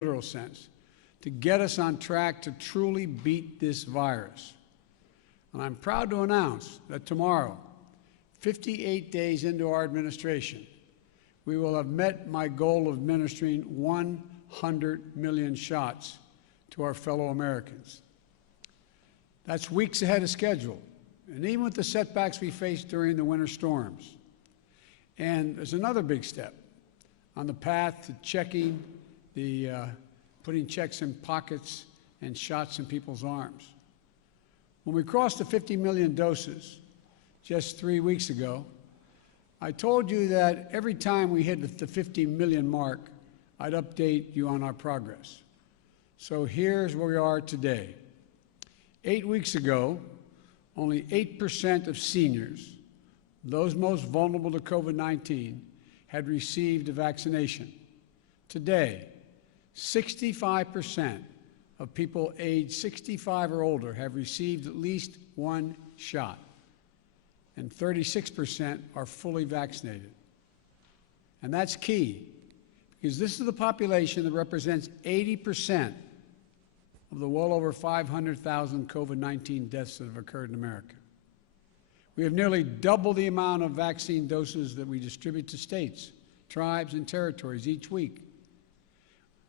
literal sense, to get us on track to truly beat this virus. And I'm proud to announce that tomorrow, 58 days into our administration, we will have met my goal of administering 100 million shots to our fellow Americans. That's weeks ahead of schedule, and even with the setbacks we faced during the winter storms. And there's another big step on the path to checking putting checks in pockets and shots in people's arms. When we crossed the 50 million doses just 3 weeks ago, I told you that every time we hit the 50 million mark, I'd update you on our progress. So here's where we are today. 8 weeks ago, only 8% of seniors, those most vulnerable to COVID-19, had received a vaccination. Today, 65% of people aged 65 or older have received at least one shot, and 36% are fully vaccinated. And that's key, because this is the population that represents 80% of the well over 500,000 COVID-19 deaths that have occurred in America. We have nearly double the amount of vaccine doses that we distribute to states, tribes, and territories each week.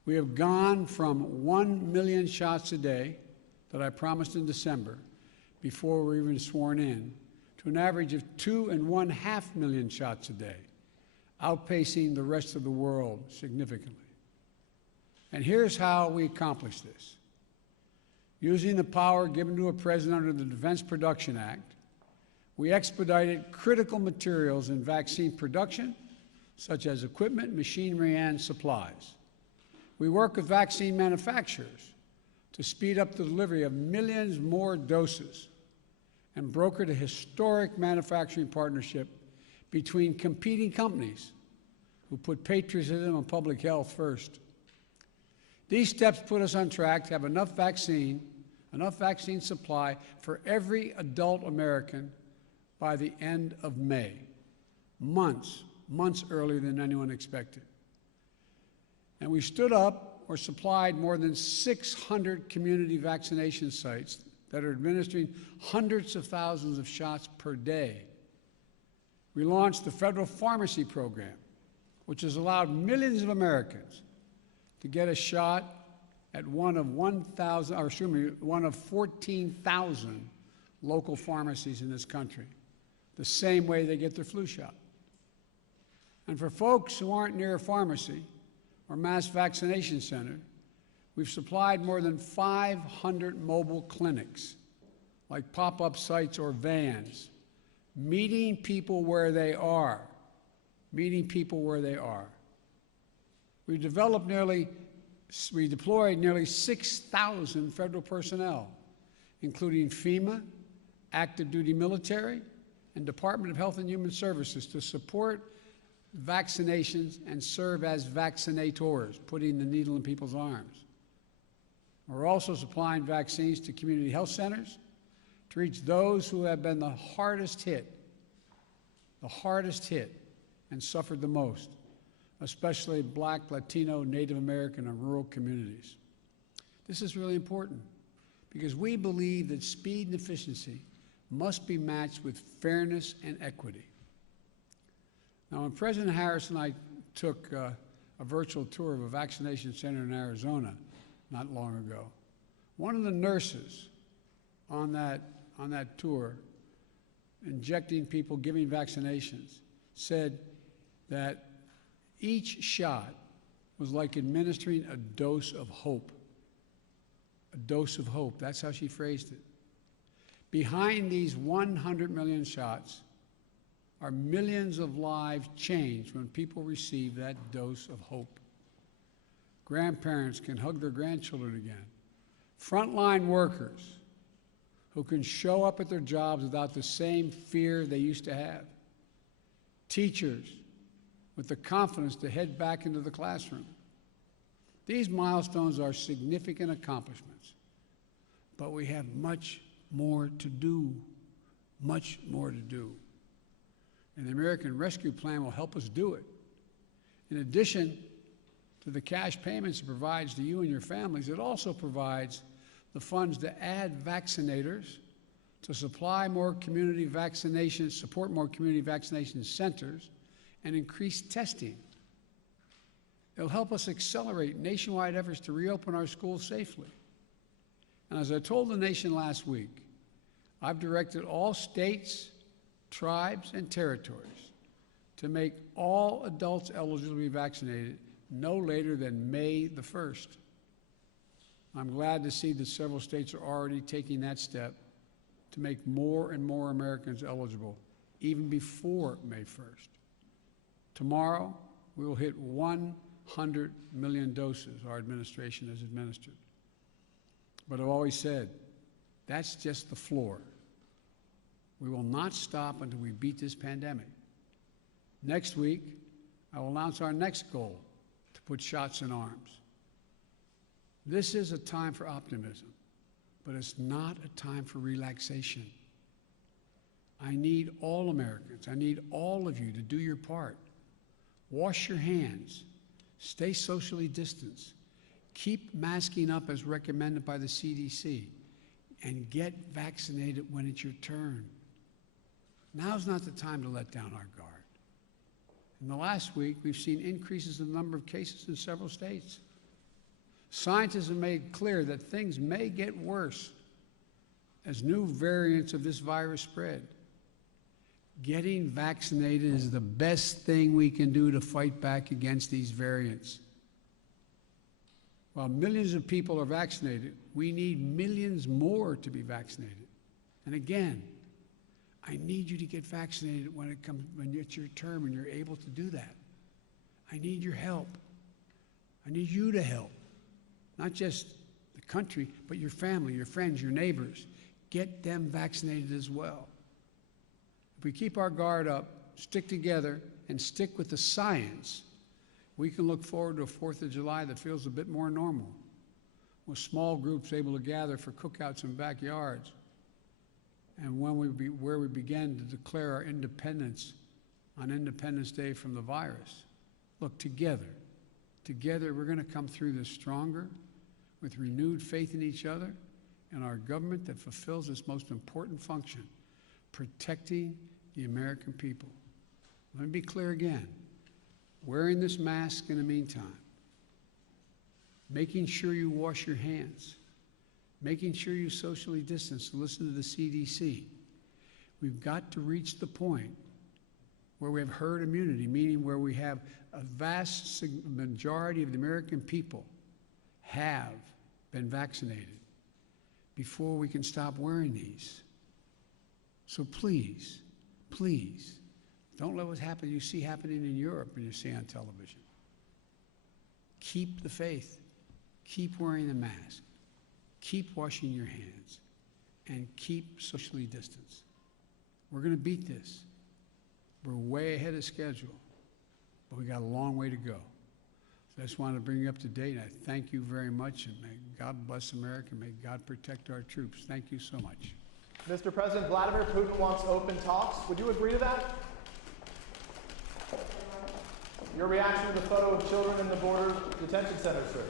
We have gone from 1 million shots a day that I promised in December before we were even sworn in, to an average of 2.5 million shots a day, outpacing the rest of the world significantly. And here's how we accomplished this. Using the power given to a president under the Defense Production Act, we expedited critical materials in vaccine production, such as equipment, machinery, and supplies. We work with vaccine manufacturers to speed up the delivery of millions more doses and brokered a historic manufacturing partnership between competing companies who put patriotism and public health first. These steps put us on track to have enough vaccine supply for every adult American by the end of May, months earlier than anyone expected. And we stood up or supplied more than 600 community vaccination sites that are administering hundreds of thousands of shots per day. We launched the federal pharmacy program, which has allowed millions of Americans to get a shot at one of 14,000 local pharmacies in this country, the same way they get their flu shot. And for folks who aren't near a pharmacy or mass vaccination center, we've supplied more than 500 mobile clinics, like pop-up sites or vans, meeting people where they are, We deployed nearly 6,000 federal personnel, including FEMA, active duty military, and Department of Health and Human Services, to support vaccinations and serve as vaccinators, putting the needle in people's arms. We're also supplying vaccines to community health centers to reach those who have been the hardest hit and suffered the most, especially Black, Latino, Native American, and rural communities. This is really important because we believe that speed and efficiency must be matched with fairness and equity. Now, when President Harris and I took a virtual tour of a vaccination center in Arizona not long ago, one of the nurses on that tour, injecting people, giving vaccinations, said that each shot was like administering a dose of hope. A dose of hope. That's how she phrased it. Behind these 100 million shots are millions of lives changed when people receive that dose of hope. Grandparents can hug their grandchildren again. Frontline workers who can show up at their jobs without the same fear they used to have. Teachers with the confidence to head back into the classroom. These milestones are significant accomplishments, but we have much more to do, much more to do. And the American Rescue Plan will help us do it. In addition to the cash payments it provides to you and your families, it also provides the funds to add vaccinators, to supply more community vaccinations, support more community vaccination centers, and increase testing. It'll help us accelerate nationwide efforts to reopen our schools safely. And as I told the nation last week, I've directed all states, tribes, and territories to make all adults eligible to be vaccinated no later than May the 1st. I'm glad to see that several states are already taking that step to make more and more Americans eligible, even before May 1st. Tomorrow, we will hit 100 million doses our administration has administered. But I've always said, that's just the floor. We will not stop until we beat this pandemic. Next week, I will announce our next goal to put shots in arms. This is a time for optimism, but it's not a time for relaxation. I need all Americans, I need all of you to do your part. Wash your hands, stay socially distanced, keep masking up as recommended by the CDC, and get vaccinated when it's your turn. Now's not the time to let down our guard. In the last week, we've seen increases in the number of cases in several states. Scientists have made clear that things may get worse as new variants of this virus spread. Getting vaccinated is the best thing we can do to fight back against these variants. While millions of people are vaccinated, we need millions more to be vaccinated. And again, I need you to get vaccinated when it's your term and you're able to do that. I need your help. I need you to help. Not just the country, but your family, your friends, your neighbors. Get them vaccinated as well. If we keep our guard up, stick together, and stick with the science, we can look forward to a 4th of July that feels a bit more normal, with small groups able to gather for cookouts in backyards, and where we begin to declare our independence on Independence Day from the virus. Look, together we're going to come through this stronger, with renewed faith in each other and our government that fulfills its most important function, protecting the American people. Let me be clear again. Wearing this mask in the meantime, making sure you wash your hands, making sure you socially distance and listen to the CDC. We've got to reach the point where we have herd immunity, meaning where we have a vast majority of the American people have been vaccinated before we can stop wearing these. So please, please, don't let what you see happening in Europe and you see on television. Keep the faith. Keep wearing the mask. Keep washing your hands. And keep socially distanced. We're going to beat this. We're way ahead of schedule, but we got a long way to go. So I just wanted to bring you up to date. I thank you very much, and may God bless America. May God protect our troops. Thank you so much. Mr. President, Vladimir Putin wants open talks. Would you agree to that? Your reaction to the photo of children in the border detention center, sir?